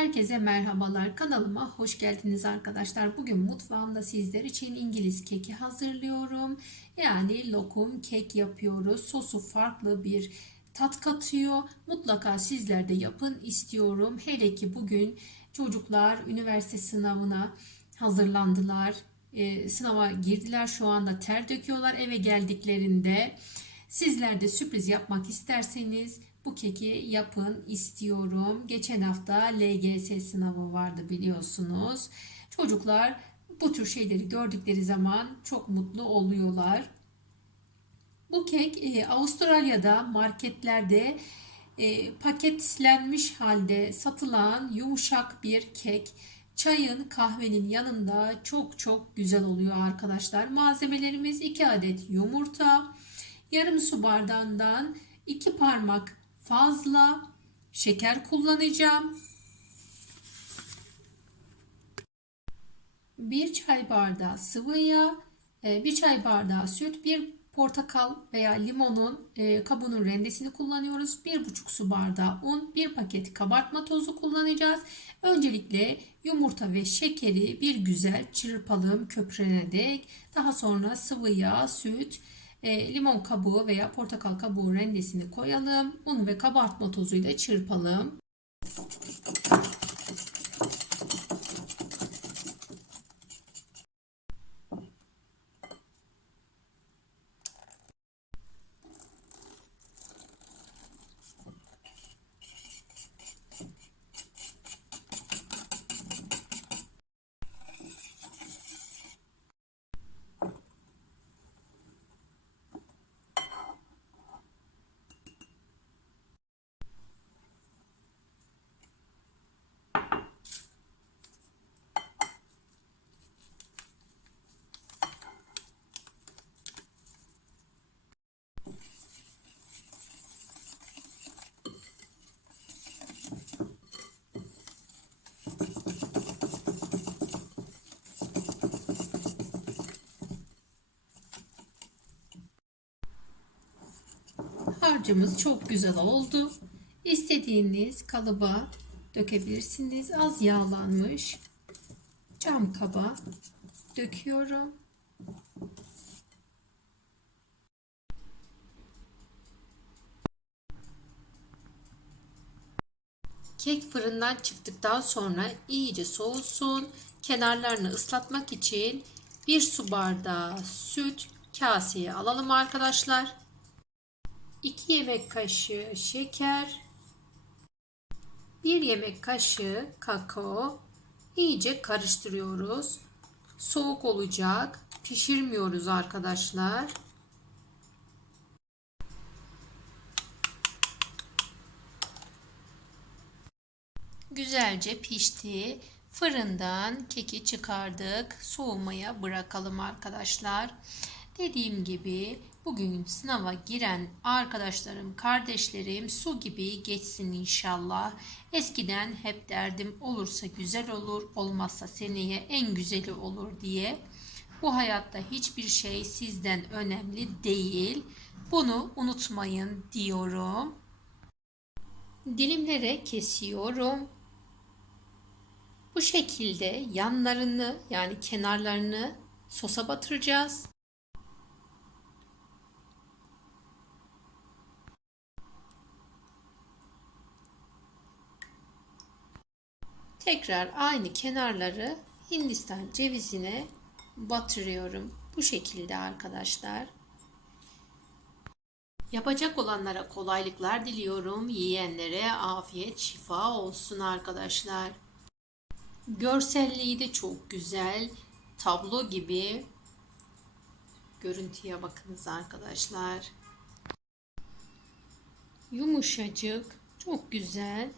Herkese merhabalar. Kanalıma hoş geldiniz arkadaşlar. Bugün mutfağımda sizler için İngiliz keki hazırlıyorum. Yani lokum kek yapıyoruz. Sosu farklı bir tat katıyor. Mutlaka sizler de yapın istiyorum. Hele ki bugün çocuklar üniversite sınavına hazırlandılar. Ee, sınava girdiler. Şu anda ter döküyorlar eve geldiklerinde. Sizler de sürpriz yapmak isterseniz bu keki yapın istiyorum. Geçen hafta LGS sınavı vardı biliyorsunuz. Çocuklar bu tür şeyleri gördükleri zaman çok mutlu oluyorlar. Bu kek e, Avustralya'da marketlerde e, paketlenmiş halde satılan yumuşak bir kek. Çayın, kahvenin yanında çok çok güzel oluyor arkadaşlar. Malzemelerimiz 2 adet yumurta, yarım su bardağından 2 parmak fazla şeker kullanacağım. 1 çay bardağı sıvı yağ, 1 çay bardağı süt, 1 portakal veya limonun e, kabuğunun rendesini kullanıyoruz. 1,5 su bardağı un, 1 paket kabartma tozu kullanacağız. Öncelikle yumurta ve şekeri bir güzel çırpalım köpürene dek. Daha sonra sıvı yağ, süt, e, limon kabuğu veya portakal kabuğu rendesini koyalım. Un ve kabartma tozuyla çırpalım. Harcımız çok güzel oldu. İstediğiniz kalıba dökebilirsiniz. Az yağlanmış cam kaba döküyorum. Kek fırından çıktıktan sonra iyice soğusun. Kenarlarını ıslatmak için bir su bardağı süt kaseye alalım arkadaşlar. 2 yemek kaşığı şeker, 1 yemek kaşığı kakao iyice karıştırıyoruz. Soğuk olacak. Pişirmiyoruz arkadaşlar. Güzelce pişti. Fırından keki çıkardık. Soğumaya bırakalım arkadaşlar. Dediğim gibi bugün sınava giren arkadaşlarım, kardeşlerim su gibi geçsin inşallah. Eskiden hep derdim olursa güzel olur, olmazsa seneye en güzeli olur diye. Bu hayatta hiçbir şey sizden önemli değil. Bunu unutmayın diyorum. Dilimlere kesiyorum. Bu şekilde yanlarını yani kenarlarını sosa batıracağız. Tekrar aynı kenarları Hindistan cevizine batırıyorum. Bu şekilde arkadaşlar. Yapacak olanlara kolaylıklar diliyorum. Yiyenlere afiyet şifa olsun arkadaşlar. Görselliği de çok güzel. Tablo gibi. Görüntüye bakınız arkadaşlar. Yumuşacık, çok güzel.